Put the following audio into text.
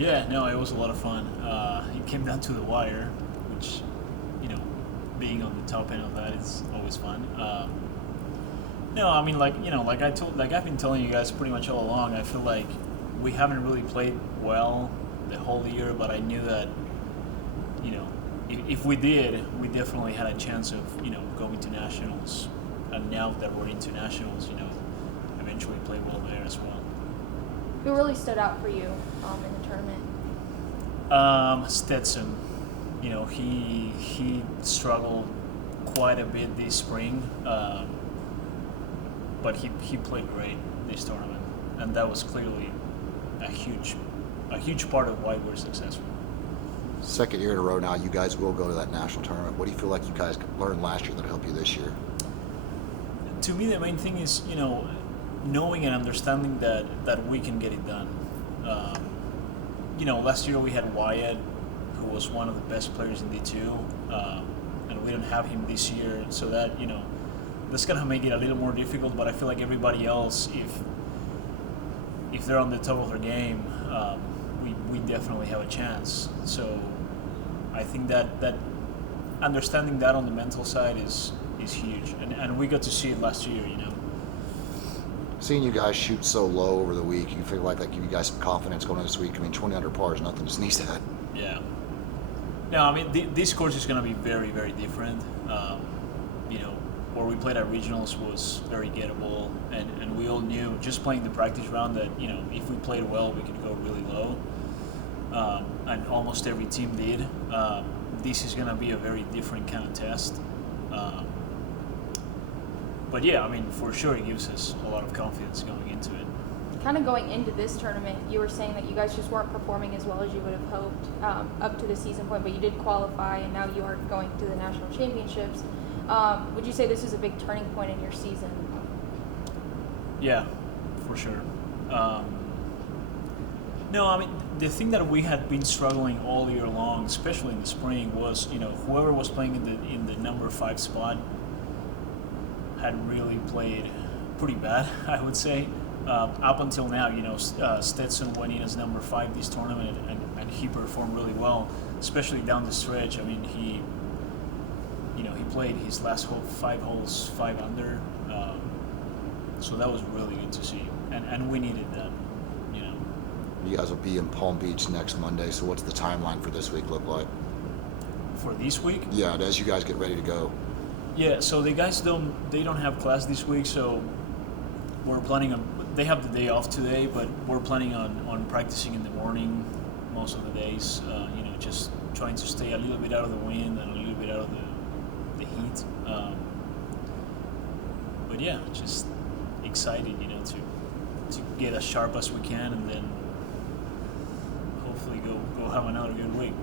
Yeah, no, it was a lot of fun. It came down to the wire, which, you know, being on the top end of that is always fun. No, I mean, like I've been telling you guys pretty much all along. I feel like we haven't really played well the whole year, but I knew that, you know, if we did, we definitely had a chance of, going to nationals. And now that we're into nationals, eventually play well there as well. Who really stood out for you in the tournament? Stetson, he struggled quite a bit this spring, but he played great this tournament, and that was clearly a huge part of why we're successful. Second year in a row now, you guys will go to that national tournament. What do you feel like you guys learned last year that'll help you this year? To me, the main thing is, knowing and understanding that we can get it done. Last year we had Wyatt, who was one of the best players in D2, and we don't have him this year, so that, that's gonna make it a little more difficult. But I feel like everybody else, if they're on the top of their game, we definitely have a chance. So I think that understanding that on the mental side is huge, and we got to see it last year. Seeing you guys shoot so low over the week, you feel like that give you guys some confidence going into this week? I mean, 20 under par is nothing to sneeze at. Yeah. No, I mean, this course is going to be very, very different. Where we played at regionals was very gettable, and we all knew just playing the practice round that, if we played well, we could go really low. And almost every team did. This is going to be a very different kind of test. But yeah, I mean, for sure it gives us a lot of confidence going into it. Kind of going into this tournament, you were saying that you guys just weren't performing as well as you would have hoped up to the season point, but you did qualify, and now you are going to the national championships. Would you say this is a big turning point in your season? Yeah, for sure. No, I mean, the thing that we had been struggling all year long, especially in the spring, was, whoever was playing in the number 5 spot had really played pretty bad, I would say. Up until now, Stetson went in as number 5 this tournament, and he performed really well, especially down the stretch. I mean, he played his last 5 holes 5 under, so that was really good to see, and we needed that. You guys will be in Palm Beach next Monday, so what's the timeline for this week look like? For this week? Yeah, as you guys get ready to go. Yeah, so the guys don't have class this week, so we're planning on, they have the day off today, but we're planning on practicing in the morning most of the days, just trying to stay a little bit out of the wind and a little bit out of the heat. But yeah, just excited, to get as sharp as we can, and then hopefully go have another good week.